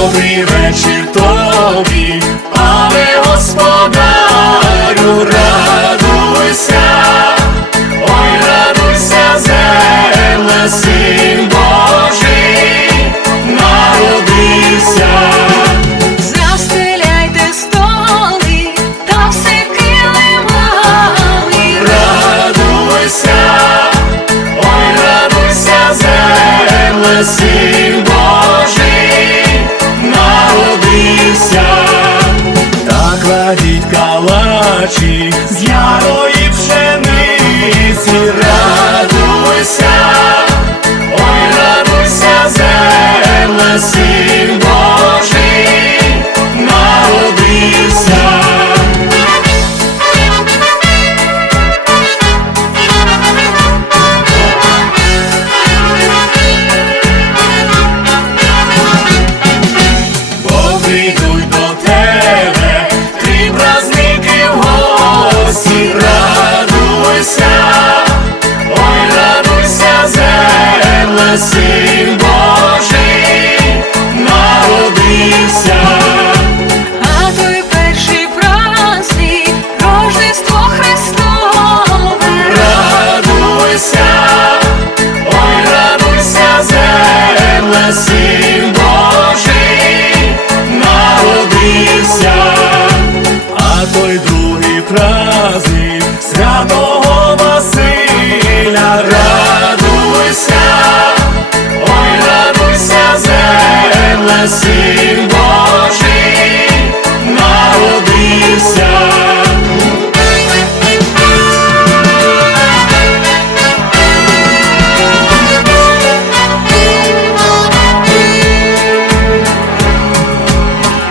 Добрий вечір тобі. ci você. Син Божий народився.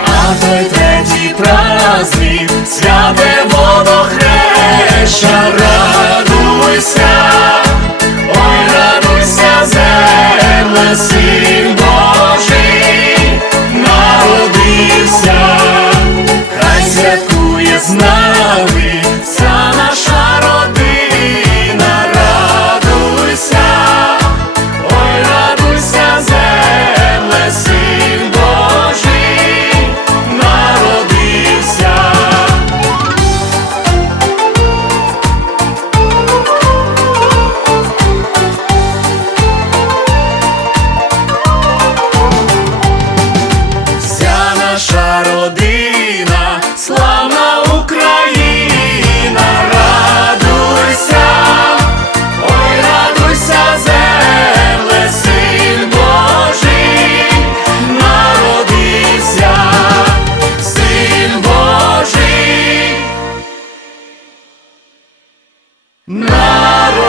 А той третій праздник святе водохреща. claro.